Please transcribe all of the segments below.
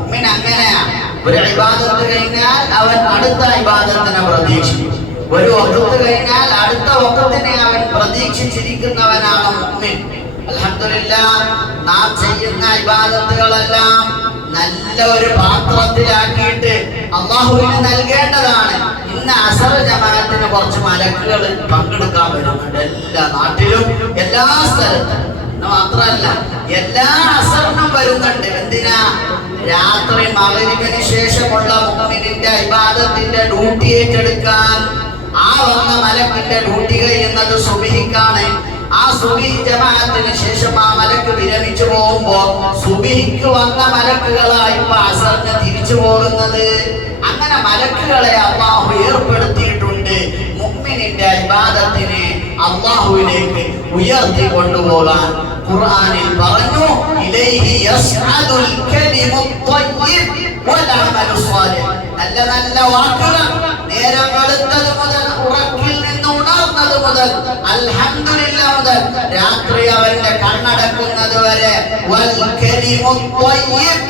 മുഅ്മിൻ അങ്ങനെയാ ഒരു ഇബാദത്ത് കഴിഞ്ഞാൽ അവൻ അടുത്ത ഇബാദത്തിനെ പ്രതീക്ഷിക്കും. ഒരു വക്കത്ത് കഴിഞ്ഞാൽ അടുത്ത വക്കത്തിനെ അവൻ പ്രതീക്ഷിച്ചിരിക്കുന്നവനാണ് മുഅ്മിൻ. നാം ചെയ്യുന്ന ഇബാദത്തുകളെല്ലാം നല്ല ഒരു പാത്രത്തിലാക്കിയിട്ട് അള്ളാഹുവിന് നൽകേണ്ടതാണ്. ഇന്ന് അസർ ജമാഅത്തിന് കുറച്ച് മലക്കുകൾ പങ്കെടുക്കാൻ വരുന്നുണ്ട്. എല്ലാ നാട്ടിലും എല്ലാ സ്ഥലത്തും. മാത്രമല്ല എല്ലാ അസറിനും വരുന്നുണ്ട്. എന്തിനാ? രാത്രി മകരിവിന് ശേഷമുള്ള മുഹമ്മിനിന്റെ ഇബാദത്തിന്റെ ഡ്യൂട്ടി ഏറ്റെടുക്കാൻ. ആ വന്ന മലക്കിന്റെ ഡ്യൂട്ടി കഴിയുന്നത് സുബിഹിക്കാണ്. ആ സുബിഹി ജമാഅത്തിന് ശേഷം ആ മലക്ക് വിരമിച്ചു പോകുമ്പോ സുബിഹിക്ക് വന്ന മലക്കുകളായി ഇപ്പൊ അസറിന് തിരിച്ചു പോകുന്നത്. അങ്ങനെ മലക്കുകളെ അള്ളാഹു ഏർപ്പെടുത്തിയിട്ടുണ്ട്. മുഅ്മിനിന്റെ ഇബാദത്തിനെ അള്ളാഹുവിലേക്ക് ഉയർത്തി കൊണ്ടുപോകാൻ ഖുർആനിൽ പറഞ്ഞു ഇലൈഹി യസ്അദുൽ കലിമു ത്വയ്യിബ് വൽ അമലു സ്വാലിഹ്. നല്ല നല്ല വാക്കുകൾ നേരം വെളുത്തത് മുതൽ ഉറക്കിൽ നിന്ന് ഉണർന്നത് മുതൽ അൽഹംദുലില്ലാഹ് മുതൽ രാത്രി അവന്റെ കണ്ണടക്കുന്നത് വരെ വൽ കലിമു ത്വയ്യിബ്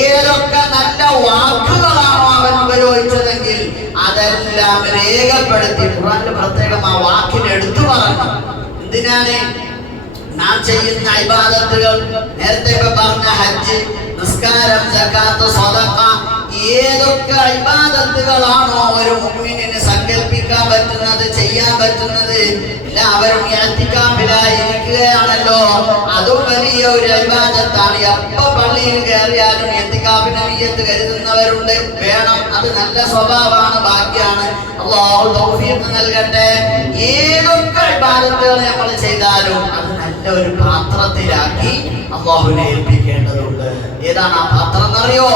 ഏതൊക്കെ നല്ല വാക്കുകളാണോ അവൻ ഉപയോഗിച്ചതെങ്കിൽ അതെല്ലാം രേഖപ്പെടുത്തി ഖുർആനിൽ പ്രത്യേകം ആ വാക്കിന് എടുത്തു പറഞ്ഞു എന്തിനാണ് നാം ചെയ്യുന്ന ഇബാദത്തുകൾ നേരത്തെ പറഞ്ഞ ഹജ്ജ് നിസ്കാരം സക്കാത്ത് സ്വതക്ക ഏതൊക്കെ ഇബാദത്തുകളാണോ ഒരു മുഅ്മിനിന് സങ്കല്പിക്കാൻ പറ്റുന്നത് ചെയ്യാൻ പറ്റുന്നത് ഇരിക്കുകയാണല്ലോ അതും വലിയ ഒരു ഇബാദത്താണ്. എപ്പോ പള്ളിയിൽ കയറിയാലും നിയ്യത്ത് കരുതുന്നവരുണ്ട്. വേണം അത് നല്ല സ്വഭാവമാണ് ഭാഗ്യാണ് അള്ളാഹു തൗഫീഖ് നൽകട്ടെ. ഏതൊക്കെ ഇബാദത്തുകൾ നമ്മൾ ചെയ്താലും അത് നല്ല ഒരു പാത്രത്തിലാക്കി അള്ളാഹുവിനെ ഏൽപ്പിക്കേണ്ടതുണ്ട്. ഏതാണ് ആ പാത്രം എന്നറിയോ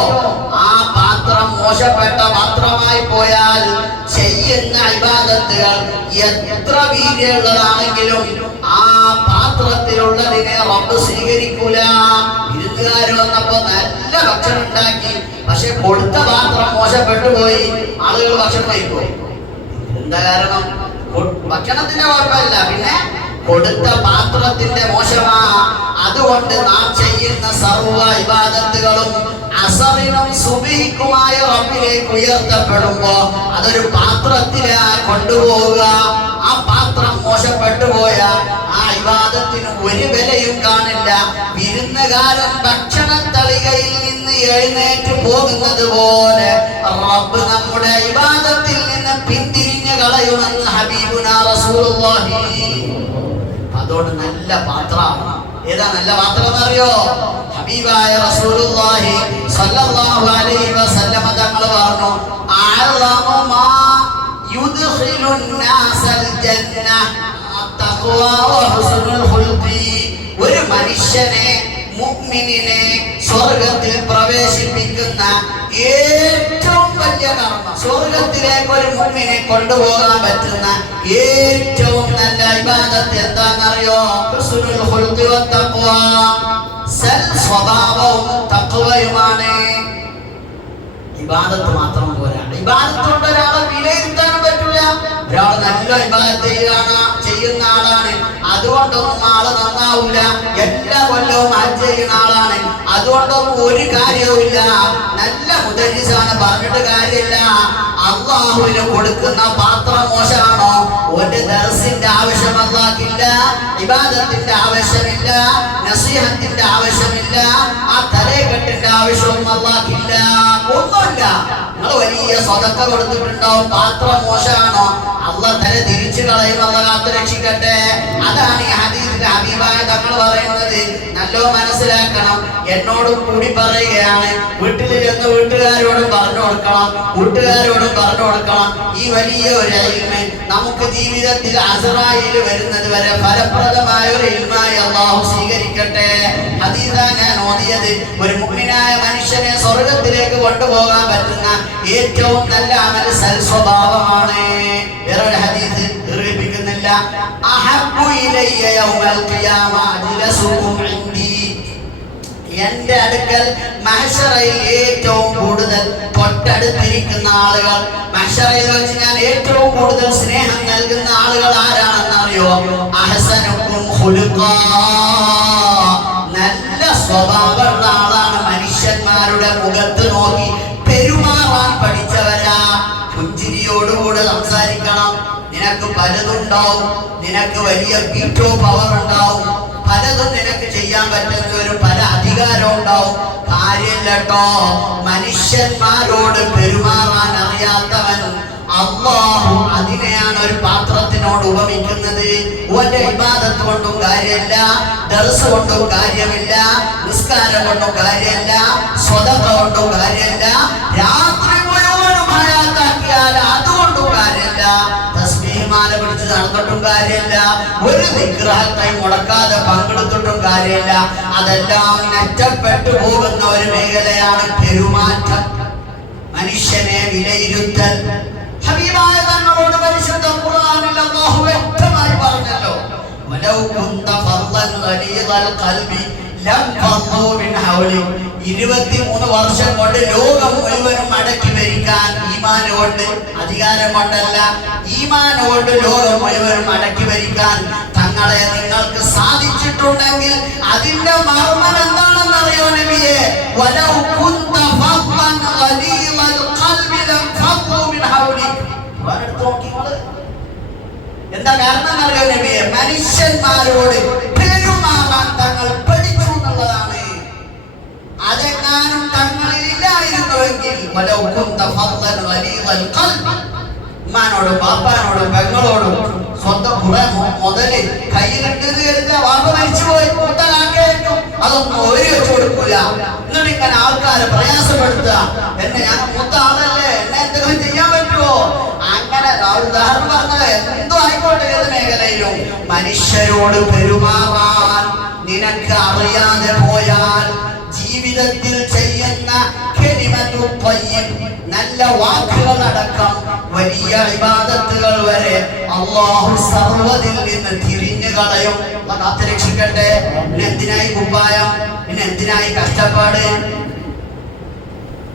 ആ പാത്രം മോശപ്പെട്ട പാത്രമായി പോയാൽ ചെയ്യുന്ന അഭിവാദത്തുകൾ എത്ര വീതിയുള്ളതാണെങ്കിലും ആ പാത്രത്തിലുള്ളതിനെ റബ്ബ് സ്വീകരിക്കൂല. വിരുന്നുകാർ വന്നപ്പോ നല്ല ഭക്ഷണം ഉണ്ടാക്കി. പക്ഷെ കൊടുത്ത പാത്രം മോശപ്പെട്ടു പോയി. ആളുകൾ ഭക്ഷണം പോയി എന്താ കാരണം? ഭക്ഷണത്തിന്റെ കുഴപ്പമില്ല. പിന്നെ കൊടുത്ത പാത്രത്തിന്റെ മോശമാ. അതുകൊണ്ട് നാം ചെയ്യുന്ന സർവ ഇബാദത്തുകളും അസറിനും സുബിക്കുമായ റബ്ബിലേക്ക് ഉയർത്തപ്പെടുമ്പോ അതൊരു പാത്രത്തിലാ കൊണ്ടുപോവുക. ആ പാത്രം മോശപ്പെട്ടു പോയ ആ വിവാദത്തിന് ഒരു വിലയും കാണില്ല. വിരുന്നുകാരൻ ഭക്ഷണ തളികയിൽ നിന്ന് എഴുന്നേറ്റ് പോകുന്നത് പോലെ റബ്ബ് നമ്മുടെ ഇബാദത്തിൽ നിന്ന് പിന്തിരിഞ്ഞു കളയുമെന്ന് ഹബീബുന റസൂലുള്ളാഹി. അതുകൊണ്ട് നല്ല പാത്രമാണ് ഏതാ നല്ല പാത്രം അറിയോ ഹബീബായ റസൂലുള്ളാഹി സല്ലല്ലാഹു അലൈഹി വസല്ലമ തങ്ങൾ പറഞ്ഞു അഅലമു മാ യുദ്ഖിലുൻ നാസൽ ജന്ന അത്തഖ്വ വ ഹുസ്നുൽ ഖുൽഖി. ഒരു മനുഷ്യനെ മുഅ്മിനിനെ സ്വർഗത്തിൽ പ്രവേശിപ്പിക്കുന്ന ഏറ്റവും സ്വർഗത്തിലേക്ക് ഒരു മുമ്മിനെ കൊണ്ടുപോകാൻ പറ്റുന്ന ഏറ്റവും നല്ല ഇബാദത്ത് എന്താണെന്നറിയോ. സൽ സ്വഭാവവും തഖ്വയുമാണ്. ഇബാദത്ത് മാത്രം പോരാ. ഇബാദത്ത് കൊണ്ട് ഒരാളെ വിലയിരുത്താനും പറ്റൂല ഒരാൾ നല്ല ചെയ്യുകയാണ് ചെയ്യുന്ന ആളാണ്. അതുകൊണ്ടൊന്നും ആൾ നന്നാവില്ല എല്ലാ കൊല്ലവും ഹജ്ജ് ചെയ്യുന്ന ആളാണ്. അതുകൊണ്ടൊന്നും ഒരു കാര്യവുമില്ല നല്ല മുദരിസാണ് പറഞ്ഞിട്ട് കാര്യമില്ല. അള്ളാഹുവിന് കൊടുക്കുന്ന പാത്രം മോശമാണോ? ഒരു ദർസിന്റെ ആവശ്യം അള്ളാഹില്ല ഇബാദത്തിന്റെ ആവശ്യമില്ല നസീഹത്തിന്റെ ആവശ്യമില്ല ആ തലയെക്കെട്ടിന്റെ ആവശ്യവും അള്ളാഹില്ല ഒന്നുമില്ല. നിങ്ങൾ വലിയ സ്വതക്ക കൊടുത്തിട്ടുണ്ടാവും. പാത്രം മോശമാണോ. അള്ള തല തിരിച്ചു കളയും. അള്ള കാത്തു രക്ഷിക്കട്ടെ. അതാണ് ഈ ഹദീസിന്റെ അഭിപ്രായ തങ്ങൾ പറയുന്നത്. നല്ലോ മനസ്സിലാക്കണം. എന്നോടും കൂടി പറയുകയാണ്. വീട്ടിൽ ചെന്ന് വീട്ടുകാരോടും പറഞ്ഞു കൊടുക്കണം. കൂട്ടുകാരോടും പറഞ്ഞു കൊടുക്കണം. ഈ വലിയ ഒരു അയിൽമ നമുക്ക് ജീവിതത്തിൽ അസറായിൽ വരുന്നത് വരെ ഫലപ്രദമായ ഒരു ഇൽമായി അള്ളാഹു സ്വീകരിക്കട്ടെ. അതീതാ ഞാൻ ഓതിയത് ഒരു മുഗ്നായ മനുഷ്യനെ സ്വർഗത്തിലേക്ക് കൊണ്ടുപോകാൻ പറ്റുന്ന ഏറ്റവും നല്ല അമൽ സൽ സ്വഭാവമാണ്. വേറൊരു ഹദീസ് നിർമ്മിപ്പിക്കുന്നില്ല അഹബ്ബു ഇലയ്യ യൗമൽ ഖിയാമ അജ്ലസുകും ഇൻദി എന്റെ അടുക്കൽ മഹശറയിൽ ഏറ്റവും കൂടുതൽ തൊട്ടടുത്തിരിക്കുന്ന ആളുകൾ. മഹശറയിൽ വെച്ച് ഞാൻ ഏറ്റവും കൂടുതൽ സ്നേഹം നൽകുന്ന ആളുകൾ ആരാണെന്ന് അറിയോ അഹസനുക്കും നല്ല സ്വഭാവമുള്ള ആളാണ് മനുഷ്യന്മാരുടെ മുഖത്ത് നോക്കി പെരുമാറാൻ പഠിച്ചവരാ. പുഞ്ചിരിയോടുകൂടെ സംസാരിക്കണം. നിനക്ക് പലതുണ്ടാവും. നിനക്ക് വലിയ വീറ്റോ പവർ ഉണ്ടാവും. പലതും നിനക്ക് ചെയ്യാൻ പറ്റുന്ന ഒരു പല അധികാരം ഉണ്ടാവും മനുഷ്യന്മാരോട് പെരുമാറാൻ അറിയാത്തവൻ അള്ളാഹു അതിനെയാണ് ഒരു പാത്രത്തിനോട് ഉപമിക്കുന്നത്. ഓന്റെ ഇബാദത്ത് കൊണ്ടും കാര്യമില്ല ദർസ് കൊണ്ടും കാര്യമില്ല നിസ്കാരം കൊണ്ടും കാര്യമില്ല സ്വതന്ത്ര കൊണ്ടും കാര്യമില്ല. ഒരു നിഗ്രഹത്തായി മുടക്കാതെ പങ്കെടുത്തിട്ടും കാര്യമില്ല. അതെല്ലാം നഷ്ടപ്പെട്ടു പോകുന്ന ഒരു മേഖലയാണ് പെരുമാറ്റം. മനുഷ്യനെ വിലയിരുത്തൽ. ഹബീബായ തങ്ങളോട് പരിശുദ്ധ ഖുർആനിൽ അല്ലാഹു വ്യക്തമായി പറഞ്ഞല്ലോ വലൗ കുന്ത ഫർളൻ ഗലീദൽ ഖൽബി 23 വർഷം കൊണ്ട് ലോകം മുഴുവനും അടക്കി ഭരിക്കാൻ ഈമാനോട് അധികാരം കൊണ്ടല്ല ഈമാനോട് ലോകം മുഴുവനും അടക്കി ഭരിക്കാൻ തങ്ങളെ നിങ്ങൾക്ക് സാധിച്ചിട്ടുണ്ടെങ്കിൽ അതിന്റെ മർമ്മം എന്താണെന്ന് അറിയോ നബിയെ. എന്താ കാരണം എന്നറിയോ നബിയെ? മനുഷ്യന്മാരോട് പെരുമാറാൻ ഉമ്മാനോടും ബാപ്പാനോടും പെങ്ങളോടും സ്വന്തം കുറെ മുതൽ കയ്യിലുണ്ട് എന്ന് കരുതുക വാപ്പ മരിച്ചുപോയി. മുത്തലാക്കേറ്റും അതൊന്നും ഒരു വെച്ച് കൊടുക്കൂല. എന്നിട്ട് ഇങ്ങനെ ആൾക്കാരെ പ്രയാസപ്പെടുത്തുക. എന്നെ ഞാൻ മൂത്ത ആളല്ലേ? എന്നെ എന്തെങ്കിലും ചെയ്യാൻ പറ്റുമോ അങ്ങനെ ഉദാഹരണം പറഞ്ഞത് എന്തോ ആയിക്കോട്ടെ ഏത് മേഖലയിലും. മനുഷ്യരോട് പെരുമാറാൻ നിനക്ക് അറിയാതെ പോയാൽ ജീവിതത്തിൽ ചെയ്യുന്ന നല്ല വാക്കുകൾ അടക്കം വലിയ ഇബാദത്തുകൾ വരെ അള്ളാഹു സർവതിൽ നിന്ന് തിരിഞ്ഞു കളയും. രക്ഷിക്കട്ടെ പിന്നെ എന്തിനായി കുപ്പായം? പിന്നെ എന്തിനായി കഷ്ടപ്പാട്?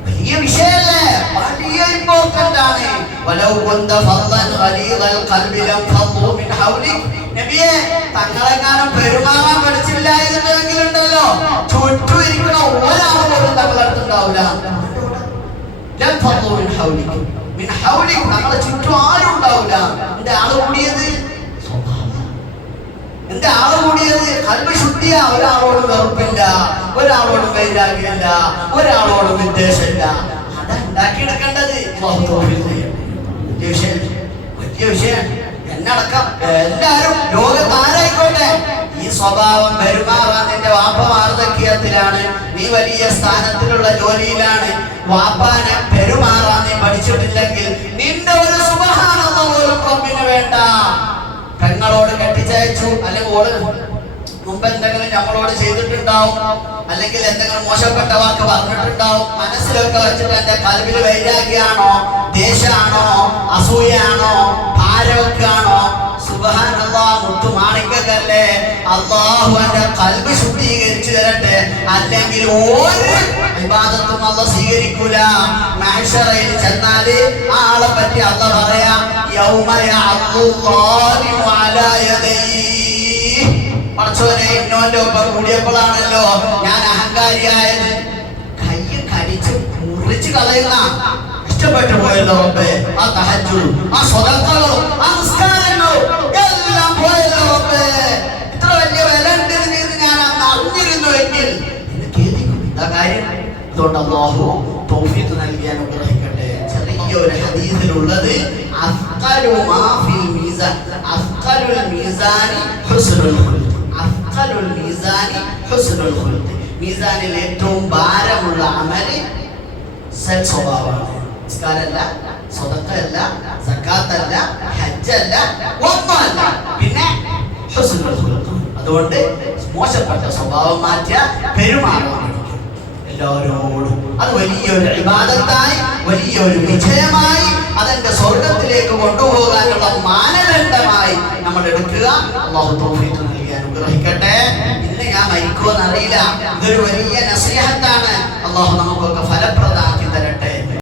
വലിയ വിഷയല്ലേ വലിയ ഇമ്പോർട്ടന്റ് ആണ്. കുന്ത ഫദ്ദൻ ഗലീദൽ ഖൽബി ലം ഫദ്ദു മിൻ ഹൗലിക്. നബിയെ തങ്ങളെങ്ങാനും പെരുമാറാൻ പഠിച്ചില്ലായിരുന്നുവെങ്കിലുണ്ടല്ലോ. ചുറ്റും ഇരിക്കുന്ന ഒരാൾ പോലും തങ്ങളടുത്തുണ്ടാവില്ല തങ്ങളെ ചുറ്റും ആരും ഉണ്ടാവില്ല. എന്റെ ആൾ കൂടിയത് എന്റെ ആൾ കൂടിയത് ശുദ്ധിയാ. ഒരാളോടും വെറുപ്പില്ല ഒരാളോടും വൈരാഗ്യമില്ല ഒരാളോടും വിദ്വേഷമില്ല. അതാ വിഷയം. വലിയ വിഷയം. എന്നടക്കം എല്ലാരും ലോകത്താരായിക്കോട്ടെ ഈ സ്വഭാവം പെരുമാറാൻ എന്റെ വാപ്പ വാർദ്ധക്യത്തിലാണ് നീ വലിയ സ്ഥാനത്തിലുള്ള ജോലിയിലാണ്. വാപ്പാന് പെരുമാറാൻ നീ പഠിച്ചിട്ടില്ലെങ്കിൽ നിന്റെ ഒരു സുഖാണെന്ന പോലും റബ്ബിന് വേണ്ട. പെങ്ങളോട് കെട്ടിച്ചയച്ചു. അല്ലെങ്കിൽ മുമ്പ് എന്തെങ്കിലും നമ്മളോട് ചെയ്തിട്ടുണ്ടാവും. അല്ലെങ്കിൽ എന്തെങ്കിലും മോശപ്പെട്ട വാക്ക് പറഞ്ഞിട്ടുണ്ടാവും. മനസ്സിലൊക്കെ വെച്ചിട്ട് എന്റെ കൽവിൽ വൈരാഗ്യാണോ? ദേഷ്യാണോ? അസൂയാണോ? ഭാരമൊക്കെ സുബഹാനല്ലാ മുത്തു മാണിക്കല്ലേ അള്ളാഹു എന്റെ കൽബ് ശുദ്ധീകരിച്ചു തരട്ടെ. അല്ലെങ്കിൽ ഒരു വിവാദത്തും അല്ല സ്വീകരിക്കൂല. മാഷറയിൽ ചെന്നാൽ ആളെ പറ്റി അല്ല പറയാം യൗമ യഅദ്ദു ളാലിമു അലാ യദൈഹി. പടച്ചോനെ ഇന്നോന്റെ ഒപ്പം കൂടിയപ്പോഴാണല്ലോ ഞാൻ അഹങ്കാരിയായത്. കൈ കടിച്ച് മുറിച്ച് കളയുന്ന ഇഷ്ടപ്പെട്ടു പോയല്ലോ റബ്ബേ? ആ തഹജു ആ സ്വതന്ത്രോ ആ നിസ്കാരങ്ങളും എല്ലാം പോയല്ലോ റബ്ബേ? ഇത്ര വലിയ വില ഉണ്ടെന്ന് ഞാൻ അന്ന് അറിഞ്ഞിരുന്നുവെങ്കിൽ എനിക്ക് ഖേദിക്കും. എന്താ കാര്യം? അതുകൊണ്ട് അല്ലാഹു തോഫീത്ത് നൽകി അനുഗ്രഹിക്കട്ടെ ചെറിയ ഒരു ഹദീസിലുള്ളത് അഫ്ഖലു മാ ഫിൽ മീസാൻ അഫ്ഖലുൽ മീസാനി ഹുസ്നുൽ ഖുൽഖ് അഫ്ഖലുൽ മീസാനി ഹുസ്നുൽ ഖുൽഖ് മീസാനിൽ ഏറ്റവും ഭാരമുള്ള അമൽ സൽ സ്വഭാവമാണ് നിസ്കാരമല്ല സ്വതക്കല്ല സക്കാത്തല്ല ഹജ്ജല്ല ഒന്നുമല്ല പിന്നെ അതുകൊണ്ട് മോശപ്പെട്ട സ്വഭാവം മാറ്റിയ പെരുമാറണം എല്ലാവരോടും അത് വലിയൊരു ഇബാദത്തായി വലിയൊരു വിജയമായി അതെന്റെ സ്വർഗത്തിലേക്ക് കൊണ്ടുപോകാനുള്ള മാനദണ്ഡമായി നമ്മൾ എടുക്കുക. അള്ളാഹു നൽകി അനുഗ്രഹിക്കട്ടെ. ഇന്ന് ഞാൻ മരിക്കുമെന്ന് അറിയില്ല ഇതൊരു വലിയ നസീഹത്താണ്. അള്ളാഹു നമുക്കൊക്കെ ഫലപ്രദമാക്കി തരട്ടെ.